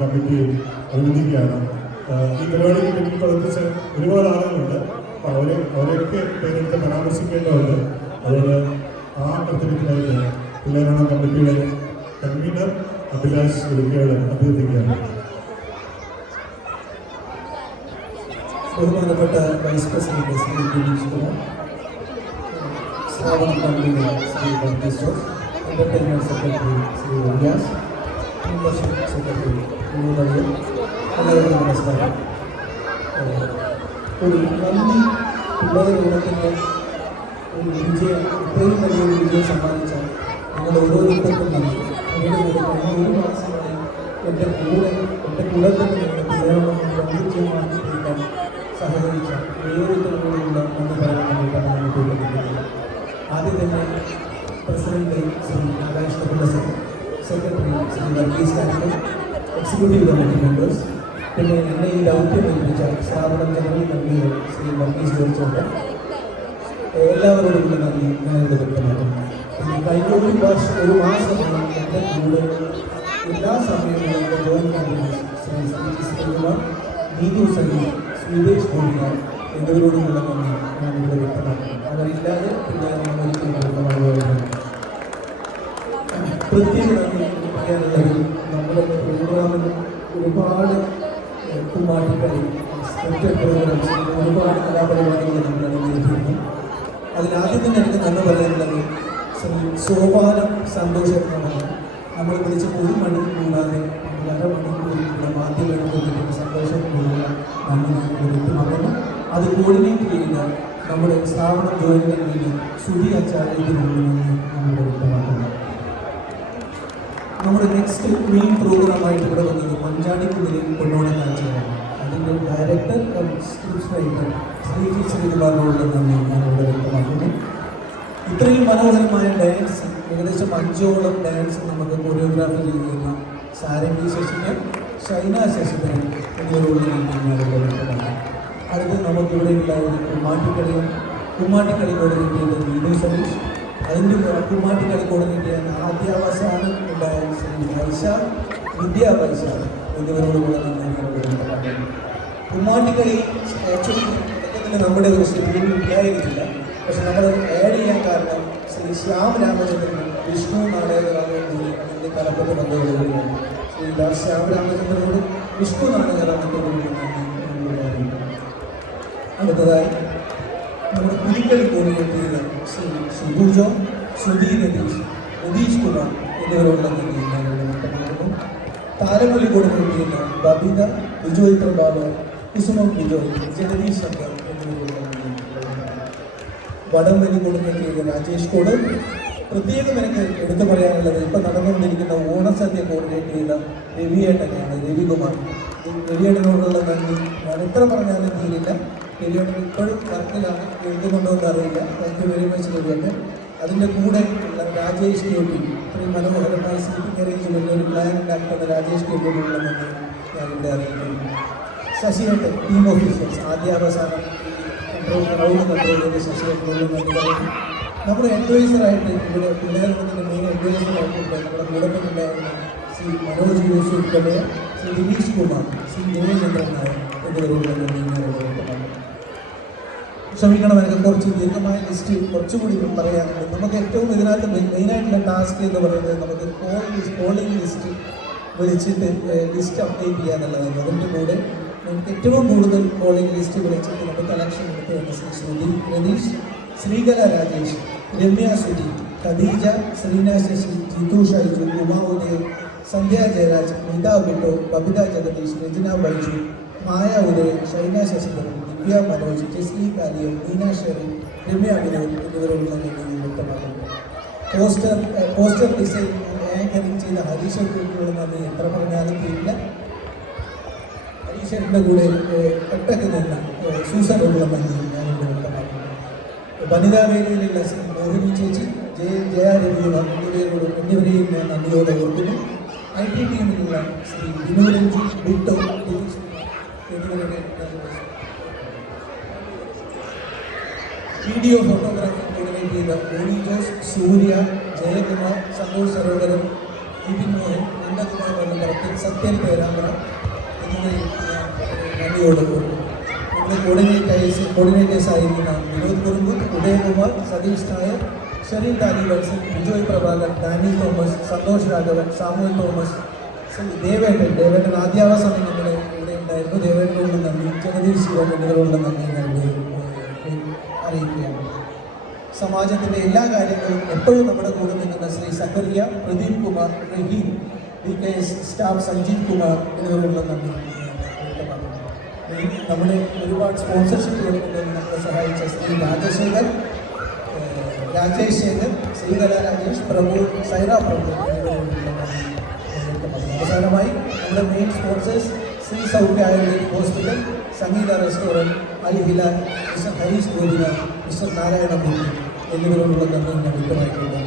കമ്മിറ്റിയും അഭിനന്ദിക്കുകയാണ്. ഈ പരിപാടിക്ക് പിന്നിൽ പ്രവർത്തിച്ച ഒരുപാട് ആളുകളുണ്ട്. അപ്പോൾ അവരെയൊക്കെ പേരെടുത്ത് പരാമർശിക്കേണ്ടതുണ്ട്. അതുകൊണ്ട് ആ കൃത്യത്തിനായിട്ട് പിള്ളേരാണ കമ്മിറ്റിയുടെ കൺവീനർ അഭിലാഷ് വിളിക്കയോട് അഭ്യർത്ഥിക്കുകയാണ്. ബഹുമാനപ്പെട്ട വൈസ് പ്രസിഡന്റ് ശ്രീ ദിനേശ് കുമാർ, സ്ഥാപന convener Shri Varghese Jose, entertainment secretary Shri Riyas, membership secretary എല്ലാവർക്കും നമസ്കാരം. ഒരു നന്ദി പിള്ളേരുടെ യൂണിറ്റിൻ്റെ ഒരു വിജയം, ഇത്രയും വലിയൊരു വിജയം സമ്മാനിച്ച നിങ്ങൾ ഓരോരുത്തർക്കും നന്ദി. ഒരു മാസമായി എൻ്റെ കൂടെ തന്നെ വൈവിധ്യമാക്കി തീർക്കാൻ സഹകരിച്ച ഓരോരുത്തരോടുള്ള നന്ദി പറയാൻ വേണ്ടിയിട്ടാണ് നമുക്ക് ഉള്ളത്. ആദ്യം തന്നെ president Shri Akash Kapila, secretary Shri Varghese and executive committee members, പിന്നെ എന്നെ ഈ ദൗത്യം ഏൽപ്പിച്ച സ്ഥാപനം ജനറൽ കൺവീനർ ശ്രീ വർഗീസ് ജോർജുണ്ട്, എല്ലാവരോടുള്ള നന്ദി ഞാനിവിടെ വ്യക്തമാക്കുന്നു. പിന്നെ കഴിഞ്ഞ ഒരു മാസമാണ് എൻ്റെ കൂടെ എല്ലാ സമയങ്ങളും എൻ്റെ ജോയിൻ കൺവീനേഴ്സ് ശ്രീ ശ്രീകുമാർ, നീതു സജി, ശ്രീദേശ് ഗോപിനാർ എന്നിവരോടുമുള്ള നന്ദി ഞാനിവിടെ വ്യക്തമാക്കുന്നു. അവരില്ലാതെ പിന്നെ ഒരിക്കലും വ്യക്തമാകുകയായിരുന്നു. പ്രത്യേക നന്ദി പറയാനുള്ളത് നമ്മുടെ പ്രോഗ്രാമിന് ഒരുപാട് കുമ്മാട്ടിക്കളി, സ്ക്രിപ്റ്റഡ് പ്രോഗ്രാംസ്, ഒരുപാട് കലാപരിപാടികൾ നമ്മൾ അണിനിരത്തിയിരുന്നു. അതിലാദ്യം തന്നെ എനിക്ക് നന്ദി പറയാനുള്ളത് ശ്രീ സോപാനം സന്തോഷമാണ്. നമ്മൾ വിളിച്ച് ഒരു മണി കൂടാതെ അരമണിക്കൂറിലുള്ള മാധ്യമങ്ങൾക്ക് സന്തോഷത്തിനുള്ള നന്ദി വ്യക്തമാക്കുന്നു. അത് കോർഡിനേറ്റ് ചെയ്യുന്ന നമ്മുടെ സ്ഥാപനം ജോയിൻ കൺവീനർ സുധി ആചാര്യത്തിനുള്ള നന്ദി നമ്മൾ വ്യക്തമാക്കുന്നു. നമ്മുടെ നെക്സ്റ്റ് മെയിൻ പ്രോഗ്രാമായിട്ട് ഇവിടെ വന്നത് മഞ്ചാടിക്കുന്നിലെ പൊന്നോണ കാഴ്ചയാണ്. അതിൻ്റെ ഡയറക്ടർ സ്ക്രിപ്റ്റ് റൈറ്റർ ശ്രീ ശ്രീകുമാറിനോടുള്ള നന്ദി ഞാനിവിടെ വ്യക്തമാക്കുന്നു. ഇത്രയും മനോഹരമായ ഡാൻസ്, ഏകദേശം 5ഓളം ഡാൻസ് നമുക്ക് കൊറിയോഗ്രാഫി ചെയ്യുന്ന സാരംഗി ശശിക്ക്, ഷൈന ശശിധരൻ എന്നിവരോടുള്ള നന്ദി ഞാനിവിടെ വ്യക്തമാക്കുന്നു. അടുത്ത് നമുക്കിവിടെ ഉണ്ടായിരുന്ന കുമ്മാട്ടിക്കളി കോർഡിനേറ്റ് ചെയ്ത നീതു സതീഷ്, അതിൻ്റെ കുമ്മാട്ടിക്കളി കോർഡിനേറ്റ് ചെയ്യാൻ ആദ്യാവസാനം ഉണ്ടായ ശ്രീ വൈശാഖ്, വിദ്യാ വൈശാഖ് എന്നിവരോടുകൂടെ നന്ദി. കുമ്മാട്ടിക്കളി ആക്ച്വലി തുടക്കത്തിൽ നമ്മുടെ ഒരു ഷെഡ്യൂളിൽ ഉണ്ടായിരുന്നില്ല. പക്ഷെ നമ്മൾ ആഡ് ചെയ്യാൻ കാരണം ശ്രീ ശ്യാം രാമചന്ദ്രൻ വിഷ്ണു നാടകരാമോട് അതിൻ്റെ തലപ്പെട്ട് ബന്ധപ്പെടുകയാണ്. ശ്രീ ശ്യാം രാമചന്ദ്രനോട് വിഷ്ണു നാടകരാമത്തോടുകൂടി അടുത്തതായി നമ്മുടെ പുലിക്കളി കോർഡിനേറ്റ് ചെയ്ത ശ്രീ ഷിബുജോ, സുധീ നിതീഷ് കുമാർ എന്നിവരോടുള്ള നന്ദി വ്യക്തമാക്കുന്നു. താരമൊലി കോർഡിനേറ്റ് ചെയ്യുന്ന ബബിത, വിജോയ് പ്രഭാവ്, കുസുമം വിജോയ്, ജഗദീഷ് ശങ്കർ എന്നിവരോടുള്ള നന്ദി. വടംവലി കോർഡിനേറ്റ് ചെയ്ത രാജേഷ് കോട്. പ്രത്യേകം എനിക്ക് എടുത്തു പറയാനുള്ളത് ഇപ്പം നടന്നുകൊണ്ടിരിക്കുന്ന ഓണസദ്യ കോർഡിനേറ്റ് ചെയ്ത രവിയേട്ടനെയാണ്, രവികുമാർ. രവിയേട്ടനോടുള്ള നന്ദി ഞാൻ എത്ര പറഞ്ഞാലും തീരില്ല. രവിയേട്ടൻ ഇപ്പോഴും വർക്കിലാണ്, എഴുതുന്നുണ്ടോ എന്ന് അറിയില്ല. താങ്ക് യു വെരി മച്ച് രവിയേട്ടൻ. അതിൻ്റെ കൂടെ ഉള്ള രാജേഷ് കേട്ടി, ഇത്രയും മനോഹരമായി സ്ലീപ്പിംഗ് അറേഞ്ച്മെൻറ്റ് ഒരു പ്ലാൻ ഉണ്ടാക്കുന്ന രാജേഷ് കേട്ടിയോടുള്ള നന്ദി ഞാനിവിടെ അറിയിക്കുന്നു. ശശിയേട്ടൻ, ടീം ഓഫീസേഴ്സ്, ആദ്യാവസാനം റൗണ്ട് കൺട്രോൾ ചെയ്ത ശശിയേട്ടനോട് നന്ദി പറയുന്നു. നമ്മുടെ അഡ്വൈസറായിട്ട് ഇവിടെ പിള്ളേരുടെ മെയിൻ അഡ്വൈസറായിട്ടുണ്ട് നമ്മുടെ കൂടപ്പനുണ്ടായിരുന്ന ശ്രീ മനോജ് യൂസുഫ് കലയ, ശ്രീ ദിനേശ് കുമാർ, ശ്രീ ദേവേന്ദ്രൻ നായർ എന്നിവരോട് ക്ഷമിക്കണം. എനിക്ക് കുറച്ച് ദീർഘമായ ലിസ്റ്റ് കുറച്ചുകൂടി പറയാനുണ്ട്. നമുക്ക് ഏറ്റവും ഇതിനകത്ത് മെയിനായിട്ടുള്ള ടാസ്ക് എന്ന് പറയുന്നത് നമുക്ക് കോളിംഗ് ലിസ്റ്റ് വിളിച്ചിട്ട് ലിസ്റ്റ് അപ്ഡേറ്റ് ചെയ്യാന്നുള്ളതാണ്. അതിൻ്റെ കൂടെ നമുക്ക് ഏറ്റവും കൂടുതൽ കോളിംഗ് ലിസ്റ്റ് വിളിച്ചിട്ട് നമുക്ക് കളക്ഷൻ എടുത്തുകൊണ്ട് ശ്രീ ശ്രുതി രതീഷ്, ശ്രീകല രാജേഷ്, രമ്യ സുധി, ഖദീജ, ശ്രീന ശശി, ജിതു ഷൈജു, ഉമാ ഉദയൻ, സന്ധ്യ ജയരാജ്, നിത ബിട്ടോ, ബബിത ജഗദീഷ്, രചന ബൈജു, മായ ഉദയൻ, ഷൈന ശശിധരൻ, ദിവ്യ മനോജ്, ജെസ്ലി കാലിയം, മീന ഷെറിൻ, രമ്യ വിനോദ് എന്നിവരോടുള്ള നന്ദി വ്യക്തമാക്കുന്നു. പോസ്റ്റർ ഡിസൈൻ ആങ്കറിംഗ് ചെയ്ത ഹരീശ്വരക്കുള്ള നന്ദി എത്ര പറഞ്ഞാലും തീരില്ല. ഹരീശ്വരൻ്റെ കൂടെ ഒട്ടൊക്കെ നിന്ന് സൂസനോടുള്ള നന്ദി ഞാനിവിടെ വ്യക്തമാക്കുന്നു. വനിതാ വേദിയിലുള്ള ശ്രീ മോഹിനി ചേച്ചി, ജയ രവികുമാർ എന്നിവരെയും ഞാൻ നന്ദിയോടെ ഓർക്കുന്നു. IT ടീമിലുള്ള ശ്രീ വിനോദ് ബിട്ടോ എന്നിവരുടെ വീഡിയോ ഫോട്ടോഗ്രാഫി കോർഡിനേറ്റ് ചെയ്ത മോണി ജോസ്, സൂര്യ, ജയകുമാർ, സന്തോഷ് സരോവരൻ വിപിൻ മോഹൻ, നന്ദകുമാർ വല്ലപ്പുറത്ത്, സത്യൻ പേരാമ്പ്ര എന്നിവരെ നന്ദിയോട് നമ്മുടെ കോർഡിനേറ്റേഴ്സ് ആയിരിക്കുന്ന വിനോദ് കുറുമ്പ്, ഉദയകുമാർ, സതീഷ് നായർ, ഷെറിൻ താലി വത്സൻ, ബിജോയ് പ്രഭാകർ, ഡാനി തോമസ്, സന്തോഷ് രാഘവൻ, സാമുവൽ തോമസ്, ദേവേട്ടൻ ആദ്യാവ സമയം നമ്മുടെ ഇവിടെ ഉണ്ടായിരുന്നു. ദേവേട്ടനോട് നന്ദി, ജഗദീഷ് ശിവൻ എന്നിവരോടുള്ള നന്ദി ഞാൻ അറിയിക്കുകയാണ്. സമാജത്തിൻ്റെ എല്ലാ കാര്യങ്ങളും എപ്പോഴും നമ്മുടെ കൂടെ നിൽക്കുന്ന ശ്രീ സക്കറിയ, പ്രദീപ് കുമാർ, റഹീം, DKS സ്റ്റാഫ് സഞ്ജീവ് കുമാർ എന്നിവരോടുള്ള നന്ദി വ്യക്തമാക്കുന്നു. നമ്മുടെ ഒരുപാട് സ്പോൺസർഷിപ്പുകൾ നമ്മളെ സഹായിച്ച ശ്രീ രാജേഷ് ശേഖർ, ശ്രീകല രാജേഷ്, പ്രഭു, സൈറ പ്രഭു എന്നിവരോടുള്ള നന്ദി വ്യക്തമാക്കുന്നു. അവസാനമായി നമ്മുടെ main sponsors Shri Soukhya ayurvedic hospital, Sangeetha restaurant, Al Hilal, mister Harish Gopina, mister Narayana Murthy എന്നിവരോടുള്ള നന്ദി ഞാൻ വ്യക്തമായിട്ടുണ്ട്.